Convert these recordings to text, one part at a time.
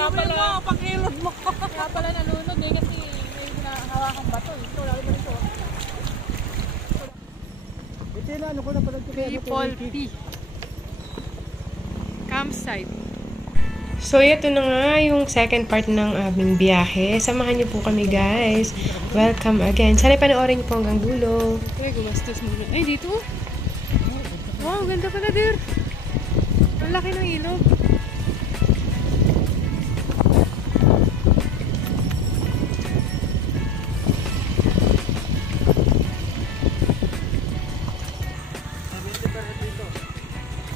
Kaya pala, pang-ilod mo. Kaya pala nalunod eh, kasi may hinahawakang bato eh. Ito, laki mo ito. Ito na, ano ko na pala ito. People P. Campsite. So, ito na nga yung second part ng aming biyahe. Samahan niyo po kami, guys. Welcome again. Sana panoorin niyo po hanggang dulo. Kaya gumastos mo. Ay, dito? Wow, ganda pala, dear. Ang laki ng ilog.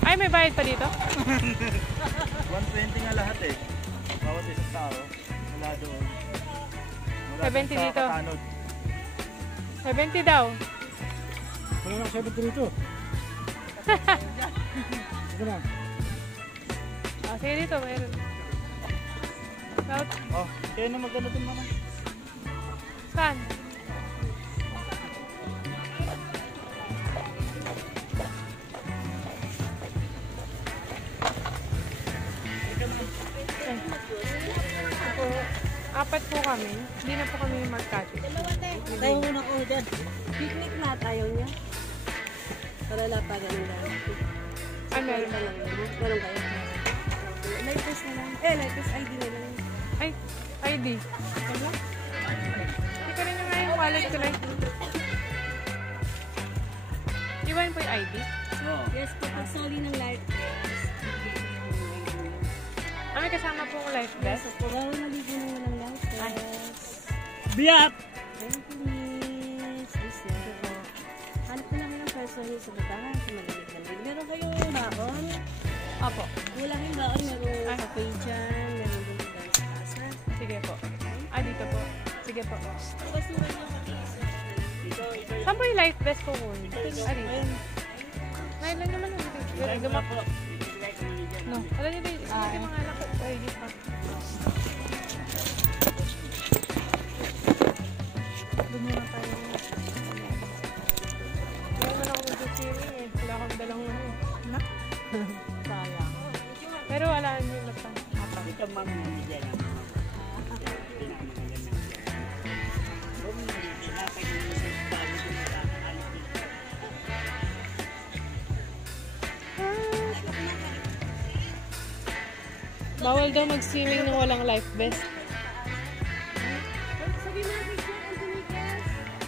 Ay, may bayad pa dito? 120 nga lahat eh. Bawat isang tao. Wala doon. Wala 70 dito. Katanod. 70 daw. Wala lang 70 dito. Ito na. Ah, sige dito, mayroon. South. Oh, kaya na maganda din naman. Saan? Apat po kami. Hindi na po kami magkati. Tayo muna ko dyan. Picnic na tayo niya. Para latagan nila. Ano? Meron kayo. Lighters na lang. Lighters ID na lang. Ay, ID. Ano? Hindi ka rin nga yung wallet ko lang. Iwan po yung ID? Yes, kapag soli ng life vest. Ah, may kasama po yung life Yes, vest? po. Bawal maligo naman ng life vest. Biat! Thank you, miss. Listen. Hanap ko lang kayo ng person sa batangan. Sa malamig-lamig. Meron kayong baon? Opo. Wala kayong baon. Meron cafe dyan. Meron din dyan sa casa. Sige po. Ah, dito po. Sige po. Tapos naman yung mag-iisa. Saan po yung life vest po po? Ah, dito. Ngayon lang naman. Dumak po. No. Alam niyo ba yung mga anak ko? Ay, di pa. Doon muna tayo. Hindi naman ako mag-swimming eh. Wala akong dalang ano eh. Na? Sayang. Pero wala niyo na pa. Ito mami dyan. Bawal daw mag-swimming nang walang life vest.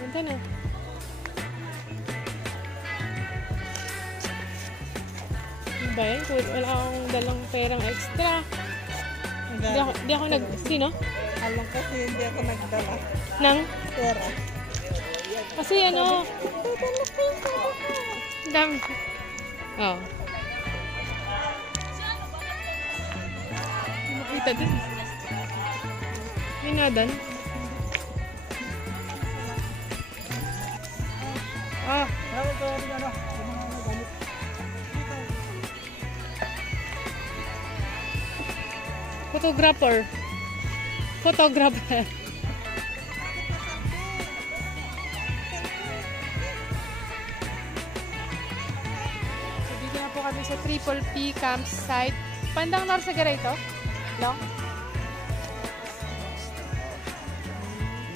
Punta na. Ano ba yan? Wala akong dalang perang extra. Di ako nag... Sino? Alam kasi hindi ako nagdala. Nang? Pera. Kasi ano... Dami. Oh. Makita din. May nadan. Ah. Photographer. Photographer. So, dito na po kami sa Triple P campsite. Pandang Norsagaray ito? No?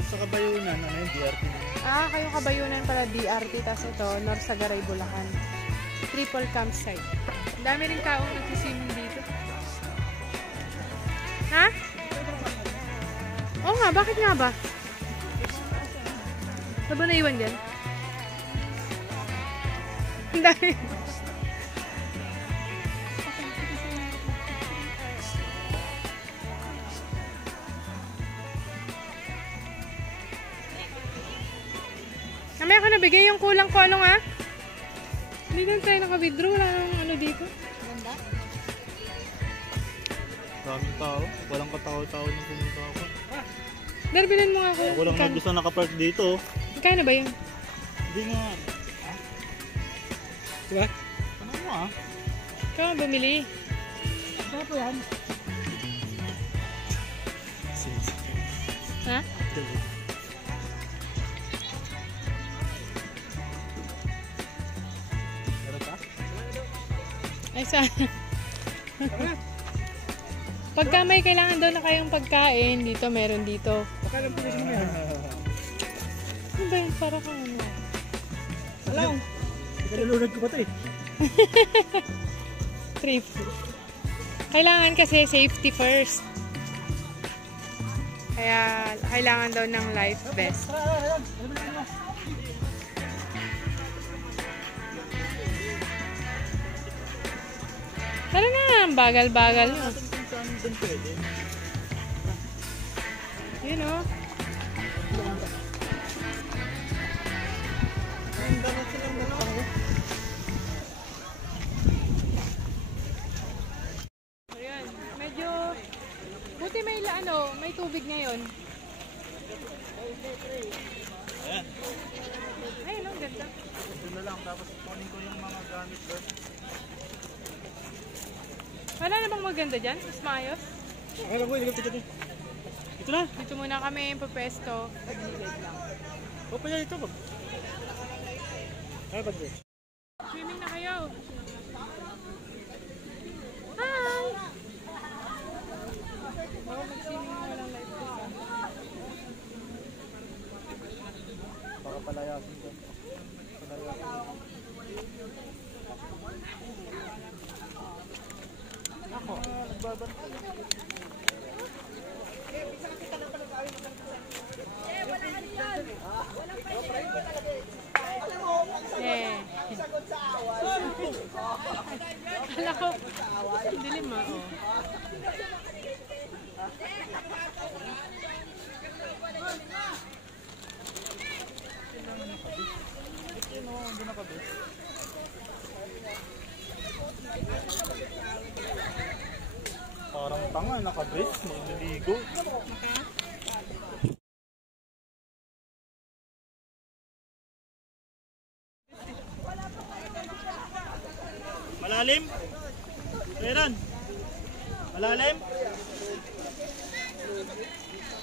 Sa Kabayunan, ano yung DRT? Ah, kayong Kabayunan pala DRT. Tapos ito, Norsagaray, Bulacan. Triple campsite. Ang dami rin taong nagsiswimming dito. Ha? Oo nga, bakit nga ba? Ano ba naiwan dyan? Ang dami. Namaya ko nabigay yung kulang ko ano nga? Hindi lang tayo naka-withdraw. Wala nang ano dito. Ganda? Daming tao. Walang katao-tao nung pumunta ako. Darbilin mo nga ako. Walang mag-gusto nakapark dito. Kano ba yun? Hindi nga. Diba? Ano mo ah? Ikaw ang bumili. Kaya po yan. Ha? Meron ka? Ay, sana. Pagka may kailangan daw na kayong pagkain, dito meron dito. Baka lang pinis mo yan. Ano ba yun? Para kang ano? Alam. Nalulunod ko pa ito eh. Trip. Kailangan kasi safety first. Kaya kailangan daw ng life vest. Tara na, bagal-bagal nyo. Yun o. Ayan, medyo buti may tubig ngayon. Ayan. Ayun, ang ganda. Doon na lang, tapos kunin ko yung mga gamit doon. Wala na bang maganda dyan? Mas maayos? Ayan ako, ilagay dito. Ito na. Dito muna kami papesto. Pagilid lang. O pa yan ito. Ay, ba't eh? Swimming na kayo. Hi! Baka mag-swimming na walang life vest. Baka palayasin ko. Ako, nagbabantay. Eh. Kala ko. Dilim ah. Oh. Parang tanga, nakabis, magliligo. Malalim? Meron? Malalim?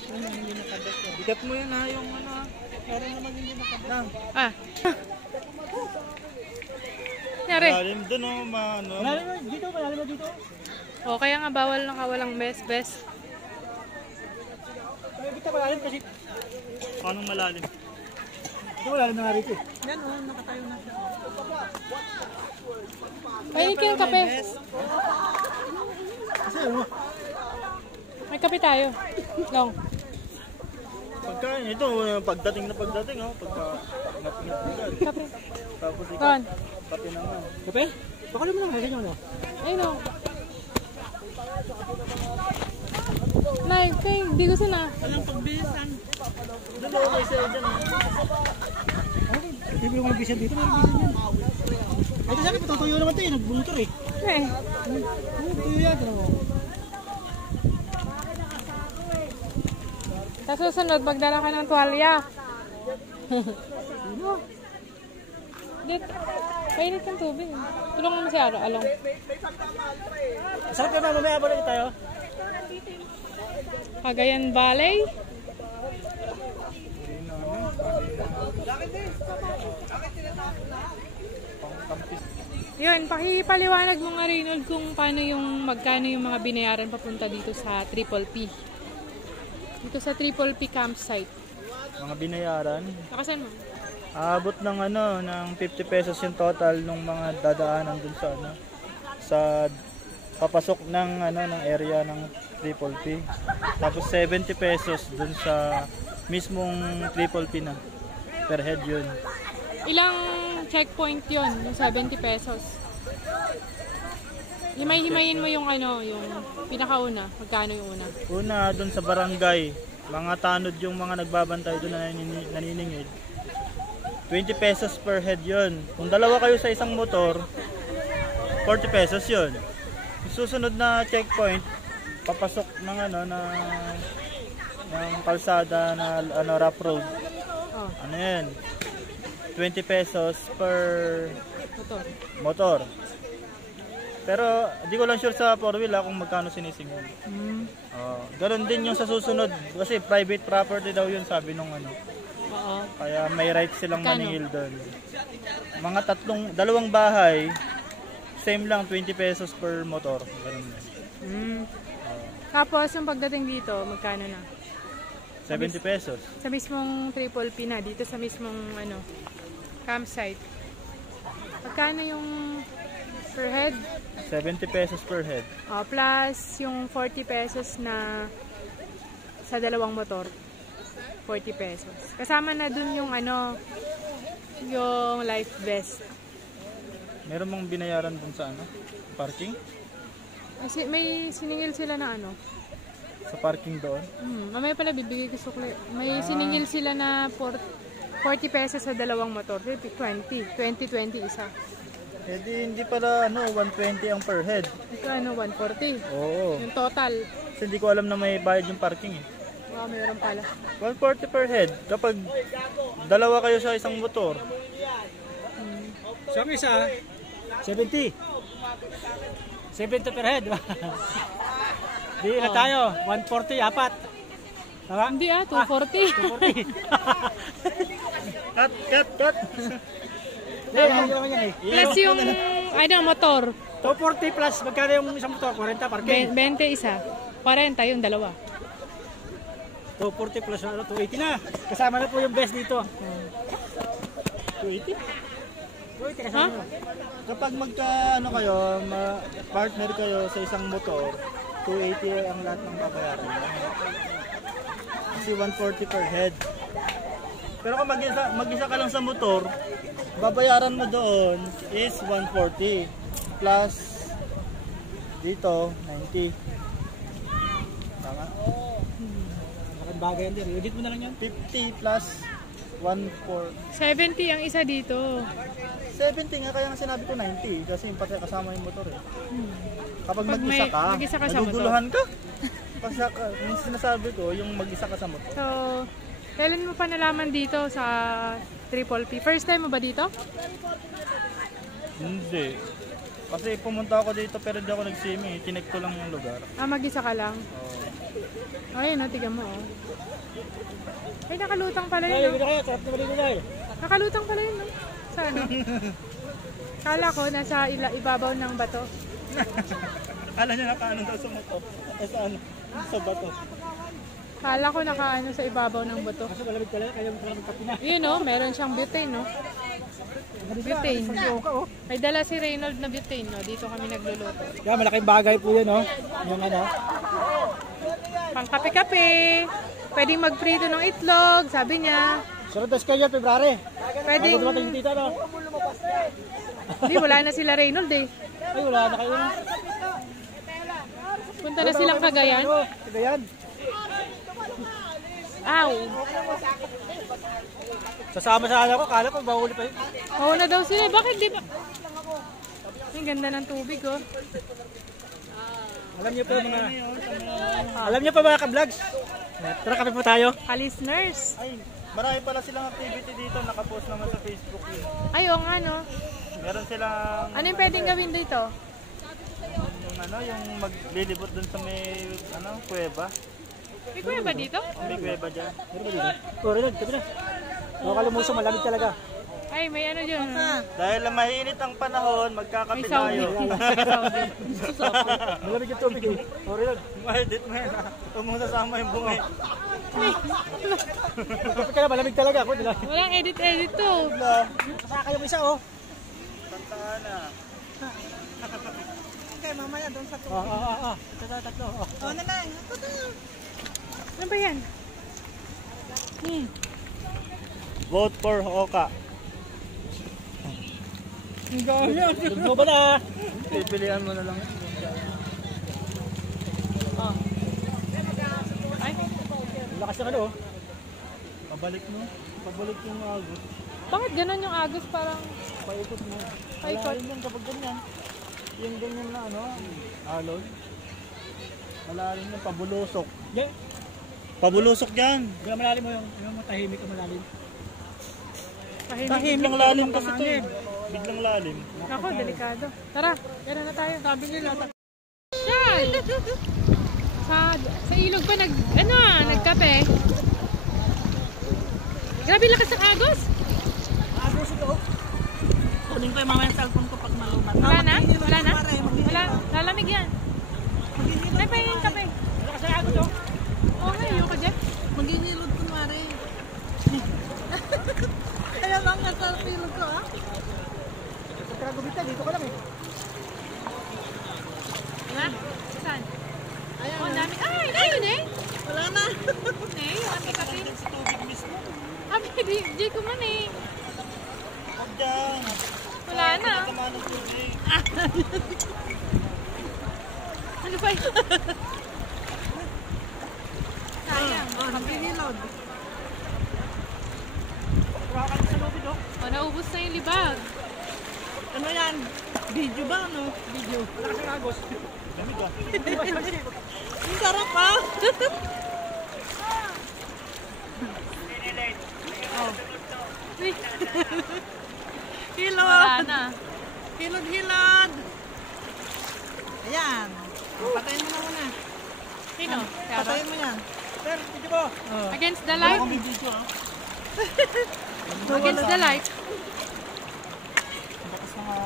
Ano hindi nakabis? Bigat mo yun ha, yung ano ha. Meron naman hindi nakabis. Ah. Nari. Malalim dun o, ano. Malalim dito, malalim dito. O, kaya nga bawal na walang best. Ay, dito malalim kasi. Paano malalim? Dito malalim na nga rito eh. Yan o, nakatayo na siya. Painit ka ng kape. Kasi ano? May kape tayo. Long. Pagkain ito, pagdating oh. Pagka napinit. Kape. Tapos ikaw, Ron. kape naman. Kape? Baka naman lang ganyan ano? Ayun o. Nay, kay, di gusto na. Walang pagbisan. Doon ako kayo sa'yo dyan. Hindi mo yung bisan dito, may bisan yan. Ay, ito sa'kin, patutuyo naman ito eh, nagbuntor eh. Eh. Tuyo yan, ano? Sa susunod, magdala ka ng tuwalya. Dito. Painit kang tubig. Tulungan mo si Aro, Along. Saan ka ba? Mamaya balik tayo? Cagayan Valley. Yun, pakipaliwanag mo nga Reynold kung paano magkano yung mga binayaran papunta dito sa Triple P. Dito sa Triple P campsite. Mga binayaran? Nakasan mo? Aabot ng ng 50 pesos yung total ng mga dadaanan dun sa sa papasok ng ng area ng Triple P. Tapos 70 pesos dun sa mismong Triple P na per head yun. Ilang checkpoint yun, yung 70 pesos? Himay-himayin mo yung yung pinakauna. Magkano yung una? Una dun sa barangay, mga tanod yung mga nagbabantay dun na naniningid. 20 pesos per head yun. Kung dalawa kayo sa isang motor, 40 pesos yun. Yung susunod na checkpoint, papasok ng ng kalsada na rough road. Oh. Ano yan? 20 pesos per Motor. Pero di ko lang sure sa 4-wheel kung magkano sinisingil. Ganon din yung sa susunod kasi private property daw yun sabi nung Oo. Kaya may right silang Magkano? maningil doon. Mga dalawang bahay, same lang 20 pesos per motor. Ganun din. Tapos yung pagdating dito, magkano na? 70 pesos. Sa mismong Triple P na, dito sa mismong ano, campsite. Magkano yung per head? 70 pesos per head. Plus yung 40 pesos na sa dalawang motor. 40 pesos. Kasama na dun yung ano, yung life vest. Meron mong binayaran dun sa ano? Parking? May siningil sila na ano. Sa parking doon? Mamaya pala bibigay ko sukli. May siningil sila na 40 pesos sa dalawang motor. 20 isa. Eh di, hindi pala ano, 120 ang per head. Ito ano, 140. Oo. Yung total. Kasi hindi ko alam na may bayad yung parking eh. Mayroon pala. 140 per head. Kapag dalawa kayo sa isang motor. Sa isa, 70. 70 per head. Di na tayo, 140, apat. Tama? Hindi 240. 240. Cut! Hindi naman yan eh. Plus yung, ano, motor. 240 plus, magkano yung isang motor? 40 parking. 20 isa. 40 yung dalawa. 240 plus, 280 na. Kasama na po yung best dito. 280? 280 kasama na. Kapag ano kayo, partner kayo sa isang motor, 280 ang lahat ng babayaran. Kasi 140 per head. Pero kung mag-isa ka lang sa motor, babayaran mo doon is 140 plus dito 90. Tama? Malaking bagay yan din. Edit mo na lang yan. 50 plus 140. 70 ang isa dito. 70 nga, kaya nga sinabi ko 90 kasi yung pati kasama yung motor eh. Kapag Pag mag-isa ka, sa naguguluhan ka. Kasi yung sinasabi ko, yung mag-isa ka sa motor. So, kailan mo pa nalaman dito sa Triple P? First time mo ba dito? Hindi. Kasi pumunta ako dito pero di ako nag-swimming. Tinek ko lang yung lugar. Mag-isa ka lang? Oo. Ayun, tiga mo oh. Ay, nakalutang pala Ay, yun. hindi kayo, sarap na mali nila eh. Nakalutang pala yun, no? Sa ano? Kala ko nasa ibabaw ng bato. Akala niya nakaano daw sa motor. Sa ano? Sa bato. Kala ko nakaano sa ibabaw ng bato. Kasi malamig talaga, kaya malamig kapi na. Yun, no? Meron siyang butane, no? Butane. May dala si Reynold na butane, no? Dito kami nagluluto. Kaya malaking bagay po yun, no? Yung ano. Pang kape-kape. Pwedeng magprito ng itlog, sabi niya. Sunod na schedule, February. Pwedeng... Bago dumating dito, no? Hindi, wala na sila Reynold eh. Ay, wala na kayo. Punta na silang Cagayan. Cagayan. Aw! Sasama sa anak ko, kala ko bahuli pa yun. Oo na daw sila. Bakit di ba? Ang ganda ng tubig, oh. Alam niyo po mga... Alam niyo pa mga ka-vlogs? Tara, kape po tayo. Ka-listeners. Ay, marami pala silang activity dito. Nakapost naman sa Facebook yun. Ay, oo nga, no? Meron silang... Ano yung pwedeng gawin dito? Yung ano, yung maglilibot dun sa may, ano, kuweba. May kuya ba dito? May kuweba dyan. Meron ba dito? Oh, Rinod, kape na. Huwag kalimuso, malamig talaga. Ay, may ano dyan. Dahil mainit ang panahon, May magkakape saudi. tayo. Malamig yung tubig eh. Oh, Rinod. Mahidit mo yan. Huwag mo nasama yung bungi. Kape ka na, malamig talaga. Ako, nila. Walang edit-edit to. Saka yung isa, oh. Tantaan na. Okay, mamaya doon sa tubig. Tatlo. Oh, na lang. Ano ba yan? Vote for Oka. Lugno ba na? Pipilihan mo na lang. Ay, Lakas na ano, oh. Pabalik mo. Pabalik yung agos. bakit ganun yung agos parang Paikot mo. paikot? Malalim yan kapag ganyan. Yung ganyan na ano, alon. Malalim yan, pabulusok. Yeah. Pabulusok yan. Hindi na malalim mo yung matahimik ka malalim. Biglang lalim kasi ito eh. Biglang lalim. Ako, delikado. Tara, gano'n na tayo. Sabi nila. Siyal! Sa ilog pa nagkape. Grabe lakas ng agos. Agos ito. Kunin ko yung mamaya yung cellphone ko pag malumat. Wala na? Wala na? Wala. Lalamig yan. Ay, pa yung kape. Gubita, dito ka lang eh. Diba? Saan? Ayan. Oh, dami. Ay, ayun eh. Wala na. Eh, yung anti-kapin. Sa tubig mismo. Di ko man eh. Huwag dyan. Wala na. Tama ng tubig. Ano ba yun? Sayang. Nagpinilod. Wala ka sa lobby do. Oh, naubos na yung libag. Ano yan? Video ba ano? Video. Wala kasing agos. Lamig ah. Ang sarap ah. Uy, Hilod. wala na. Hilod. Ayan. Patayin mo na muna. Sino? Carol? Patayin mo yan. Sir, video ko. Against the light? Kami dito ah. Against the light? Bakas na nga.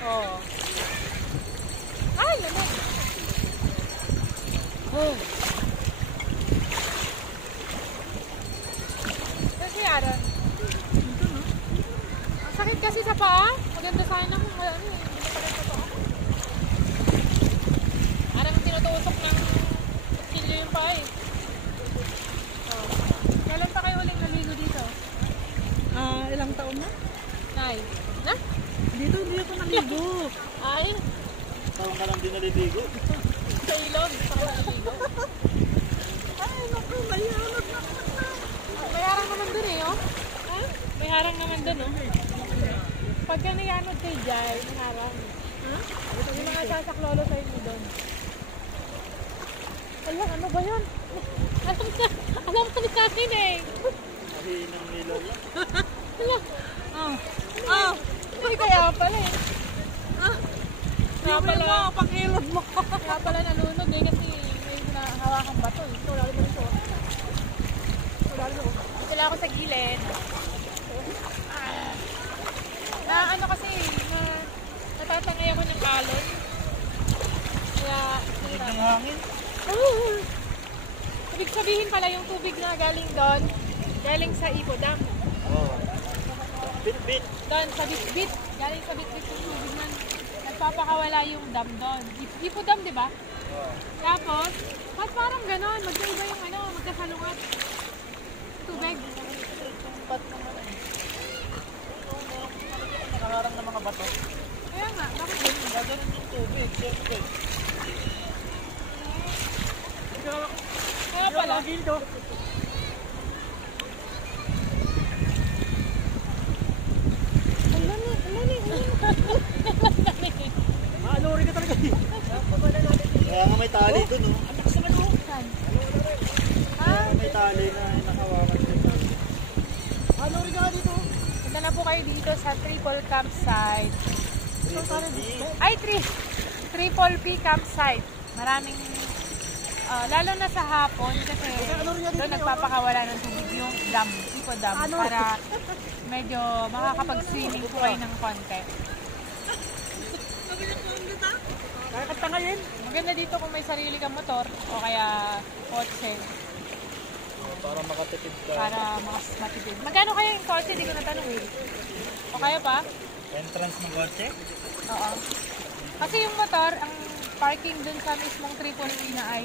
Oh. Ay, lamig. Oh. Kasi Aaron. Ang sakit kasi sa paa. Maganda sana kung ano eh. Hindi pa rin sa paa. Parang tinutusok ng kutsilyo yung paa eh. Oh. Kailan pa kayo uling naligo dito? Ilang taon na? Nay. Na? Dito hindi ako naligo. Ay. Tawang ka lang din naliligo. Sa ilog. Saka naligo. Ay, naku, mayanod na. May harang naman dun eh, oh. Ha? May harang naman dun, oh. Pagka nayanod kay Jai, may harang. Ha? Yung mga sasaklolo sa inyo dun. Ano ba yun? Alam ko ni natin eh. Mahinang nilaw lang. Uy, kaya pala eh. Kaya pala, Pakilod mo. kaya pala nalunod eh, kasi may hinahawakang bato eh. Ito, lalo mo ito. Dito lang ako sa gilid. Na ano kasi, natatangay ako ng alon. Kaya, Lamig ng hangin. ibig sabihin pala yung tubig na galing doon, galing sa Ipo Dam. Oo. Bit-bit. Doon, sa Bitbit. Galing sa Bitbit yung tubig nun. Nagpapakawala yung dam doon. Ipo Dam, di ba? Oo. Tapos, parang ganon. Magkaiba yung ano, magkasalungat. Tubig. Nakaharang ng mga bato. Kaya nga, bakit ganun? Gaganon yung tubig. Siyempre. Kaya pala. Dito. Alori ka talaga dito. Kaya nga may tali dun oh. Saan? May tali na nakawakan dito. Alori ka dito. Punta na po kayo dito sa Triple Campsite. Ay, Triple P Campsite. Maraming, lalo na sa hapon kasi doon nagpapakawala ng tubig yung dam, Ipo Dam, para medyo makakapag-swimming po kayo ng konti. At ngayon. Maganda dito kung may sarili kang motor o kaya kotse Para makatipid ka. para mas matipid. Magkano kaya yung kotse? Di ko natanong eh. O kaya pa? Entrance ng kotse? Oo. Kasi yung motor, ang parking dun sa mismong Triple E na ay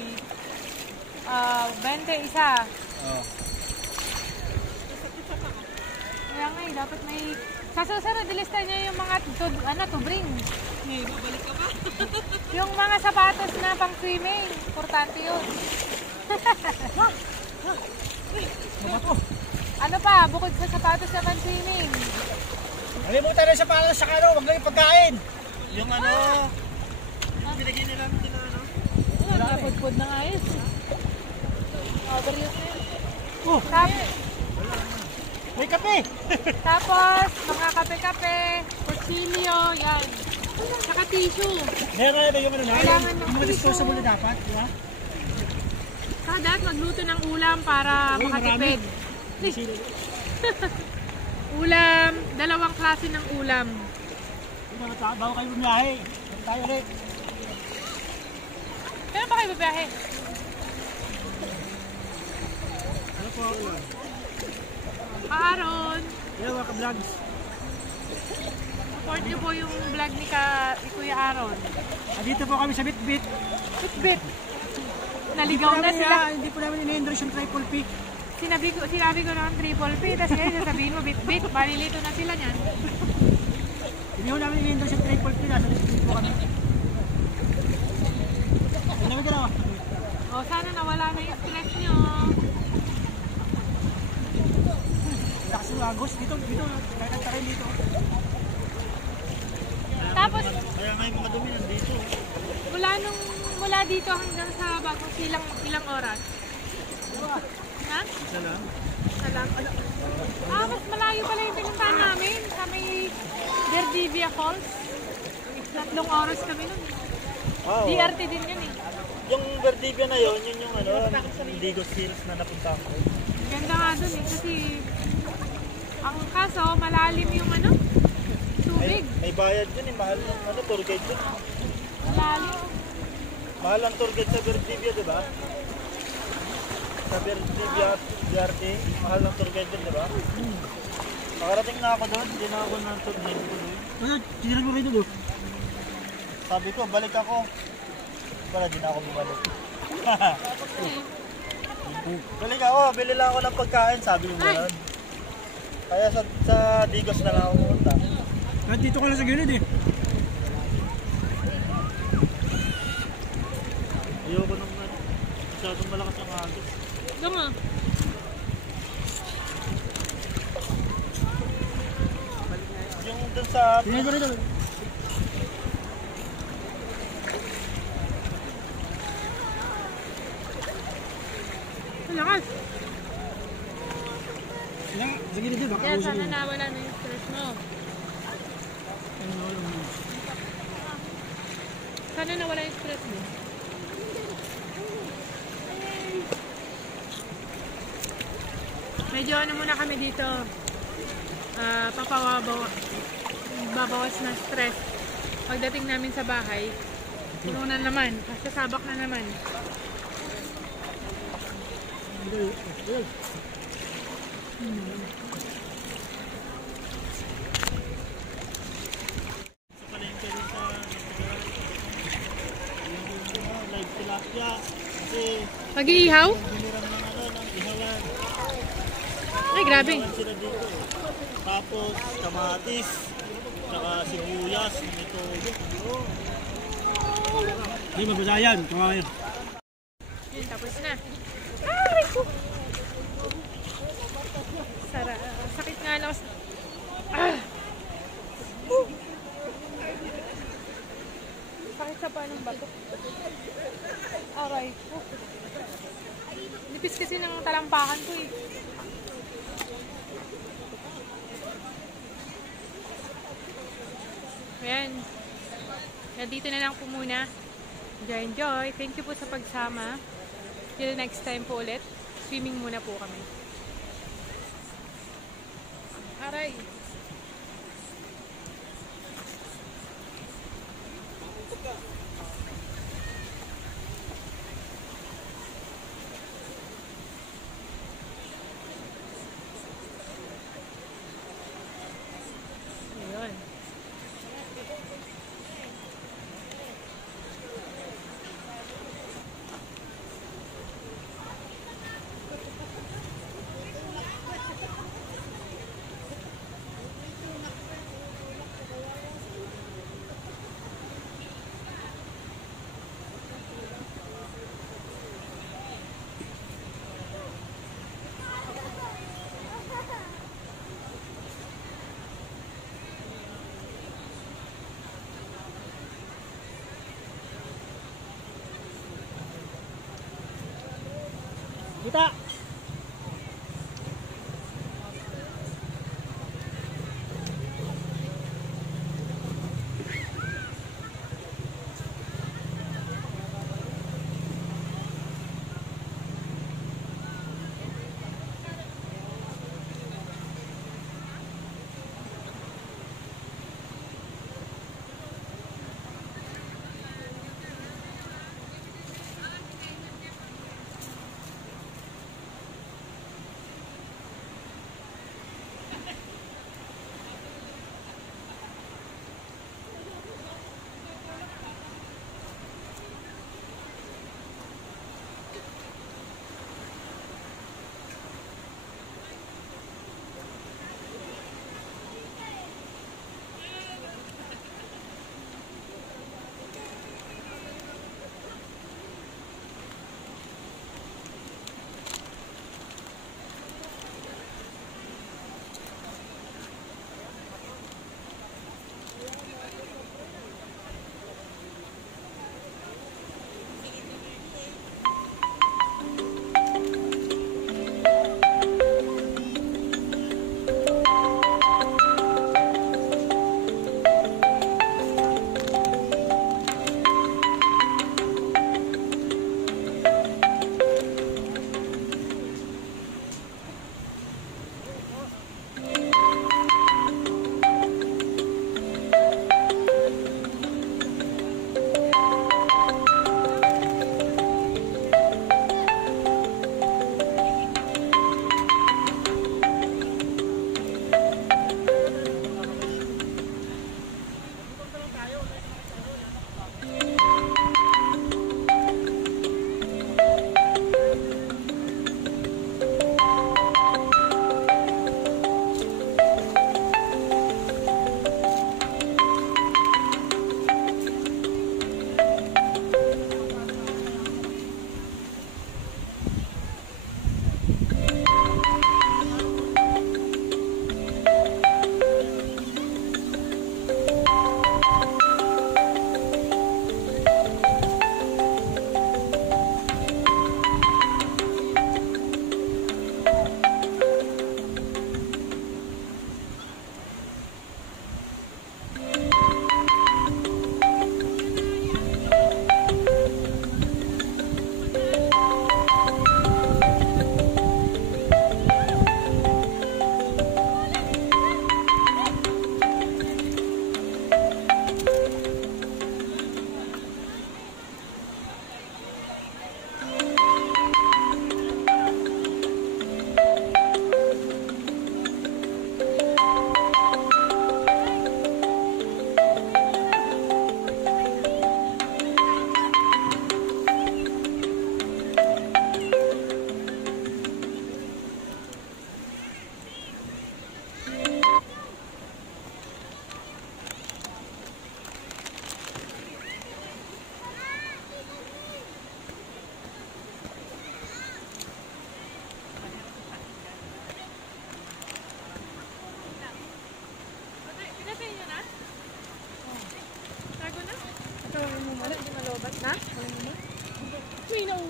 20 isa. Oo. Kaya nga eh, dapat may... Sa susunod, ilista niya yung mga to bring. Babalik ka pa. Yung mga sapatos na pang swimming. Importante yun. Ano pa, bukod sa sapatos na pang swimming? Nalimutan na sa pala sa kano, wag lang yung pagkain. Yung ano, yung binigyan nila natin na ano. Napudpud na nga yun. Overuse na yun. Oh, may kape. Tapos, mga kape-kape, kutsilyo, yan. Saka tissue. Meron na yung ano na? Kailangan ng Yung mga tissue. disposable na dapat, di ba? Saka dapat magluto ng ulam para Uy, makatipid. Sino? Ulam, dalawang klase ng ulam. Bago kayo bumiyahe. Tayo ulit. Kailan pa kayo babiyahe? po. Aaron, Hello mga ka-vlogs. support niyo po yung vlog ni Kuya Aaron. Dito po kami sa Bitbit. Bitbit. Naligaw na sila. Hindi po namin ini-endorse yung Triple P. Sinabi ko naman triple P, tapos ngayon sasabihin mo Bitbit. Malilito na sila niyan. Hindi po namin ini-endorse yung Triple P. Nasa Bitbit po kami. Ay, namin ka na. O, sana nawala na yung stress niyo. Lakas yung agos. Dito. Kakanta kayo dito. Tapos, Kaya nga yung mga dumi nandito. mula dito hanggang sa bagong silang ilang oras? Ha? Isa lang. Isa lang. Mas malayo pala yung pinuntahan namin sa may Verdivia Falls. 3 oras kami nun. Wow. DRT din yun eh. Yung Verdivia na yun yung ano, Digos Hills na napunta ko. Ganda nga dun eh, kasi ang kaso, malalim yung ano, tubig. May bayad yun eh, mahal yung ano, tour guide yun. Malalim. Mahal ang tour guide sa Verdivia, di ba? Sa Verdivia, DRT, mahal ang tour guide yun, di ba? Nakarating na ako doon, hindi na ako ng tour guide ko doon. Ano? Tinilang mo kayo doon. Sabi ko, balik ako. Para di na ako bumalik. Balik ako, bili lang ako ng pagkain, sabi mo gano'n. Kaya sa Digos na lang ako pumunta. Dito ka lang sa gilid eh. Ayoko nang ano, masyadong malakas ang agos. Ito nga. Yung dun sa... Tinilang mo rin doon. Malakas. Sa gilid doon. Baka Kaya usin sana yun. nawala na yung stress mo. Sana nawala yung stress mo. Medyo ano muna kami dito. Babawas na stress. Pagdating namin sa bahay, puno na naman. Sasabak na naman. Sa palengke rin sa... Yung live tilapia. Kasi Mag-iihaw? biniram ng ano, ng ihawan. Ay, grabe. Ihawan sila dito. Tapos, kamatis. Tsaka sibuyas. May toyo. Hindi magbasayan. Kumain. Yun, tapos na. Ay, ko! Sakit nga lang. Sakit sa panong bato. Aray ko. Nipis kasi ng talampakan ko eh. Ayan. Nandito na lang po muna. Enjoy. Thank you po sa pagsama. Till next time po ulit. Swimming muna po kami. Aray! Ayun. Kita!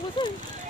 Busog.